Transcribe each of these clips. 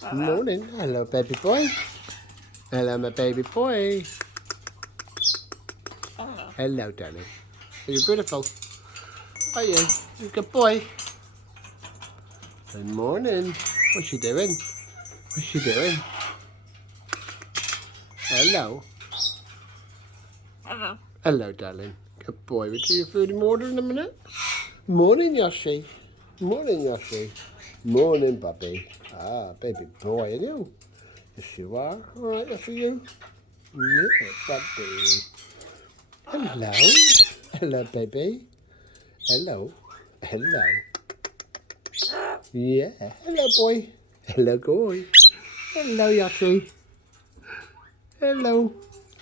Morning. Hello, baby boy. Hello, my baby boy. Hello, darling. Are you beautiful? Are you? You good boy. Good morning. What's she doing? What's she doing? Hello. Hello. Hello, darling. Good boy. We'll do your food and water in a minute. Morning, Yoshi. Morning, Yoshi. Morning, Bubby. Ah, baby boy, and you? Yes, you are. All right, that's for you. Yeah, Bubby. Hello. Hello, baby. Hello. Hello. Yeah. Hello, boy. Hello, boy. Hello, Yoshi. Hello,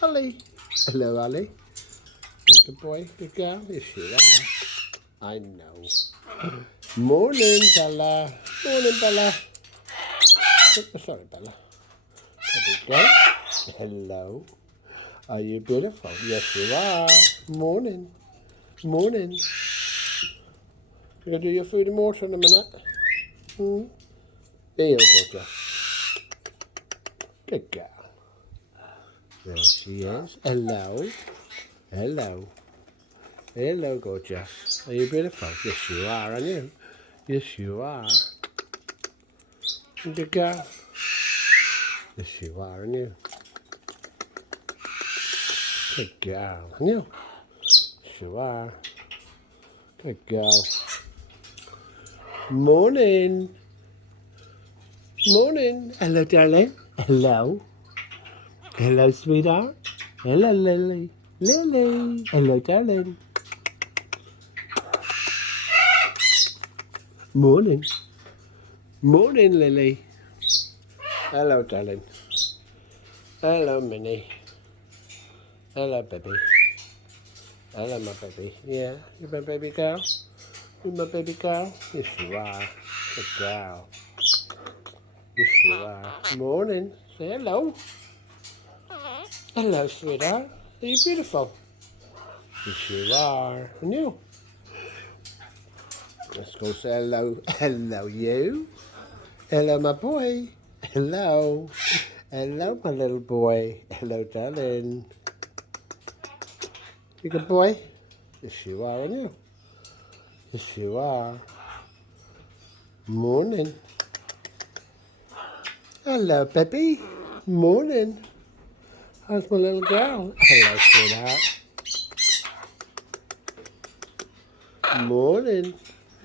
Ollie. Hello, Ollie. Good boy. Good girl. Yes, you are. I know. Morning, Bella. Morning, Bella. Oh, sorry, Bella. There we go. Hello. Are you beautiful? Yes, you are. Morning. Morning. You gonna do your food and water in a minute? There you go, Jess. Good girl. There she is. Hello. Hello. Hello, gorgeous. Are you beautiful? Yes, you are, aren't you? Yes, you are. Good girl. Yes, you are, aren't you? Good girl, aren't you? Yes, you are. Good girl. Morning. Morning. Hello, darling. Hello. Hello, sweetheart. Hello, Lily. Lily. Hello, darling. Morning. Morning, Lily. Hello, darling. Hello, Minnie. Hello, baby. Hello, my baby. Yeah, you my baby girl? You my baby girl? Yes, you are. Good girl. Yes, you are. Morning. Say hello. Hello, sweetheart. Are you beautiful? Yes, you are. And you? Let's go say hello. Hello, you. Hello, my boy. Hello. Hello, my little boy. Hello, darling. You good boy? Yes, you are, aren't you? Yes, you are. Morning. Hello, baby. Morning. How's my little girl? Hello, sweetheart. Morning.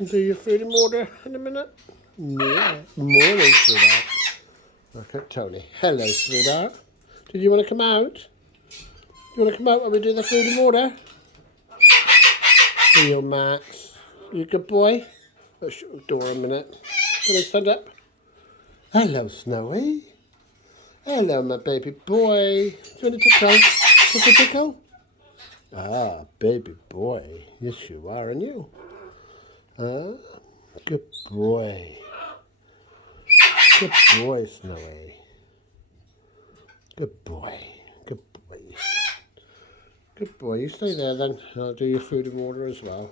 Do your food and water in a minute? Yeah. Morning, sweetheart. Look at Tony. Hello, sweetheart. Did you want to come out? You want to come out when we do the food and water? Here you, Max. You good boy? Let's shut the door a minute. Can I stand up? Hello, Snowy. Hello, my baby boy. Do you want to tickle? Tickle? Ah, baby boy. Yes, you are, and you? Huh? Good boy. Good boy, Snowy. Good boy. Good boy. Good boy. You stay there then. I'll do your food and water as well.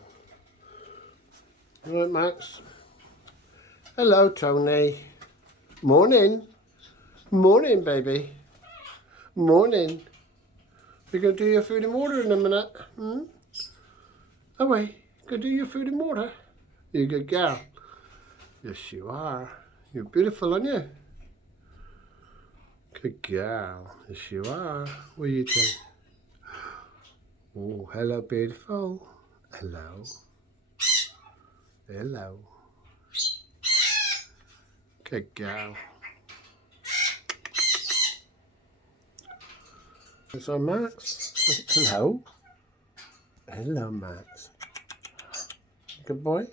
All right, Max. Hello, Tony. Morning. Morning, baby. Morning. We're going to do your food and water in a minute. Oh, wait. Going to do your food and water? You good girl. Yes, you are. You're beautiful, aren't you? Good girl. Yes, you are. What are you doing? Oh, hello, beautiful. Hello. Hello. Good girl. Is that Max? Hello. Hello, Max. Good boy.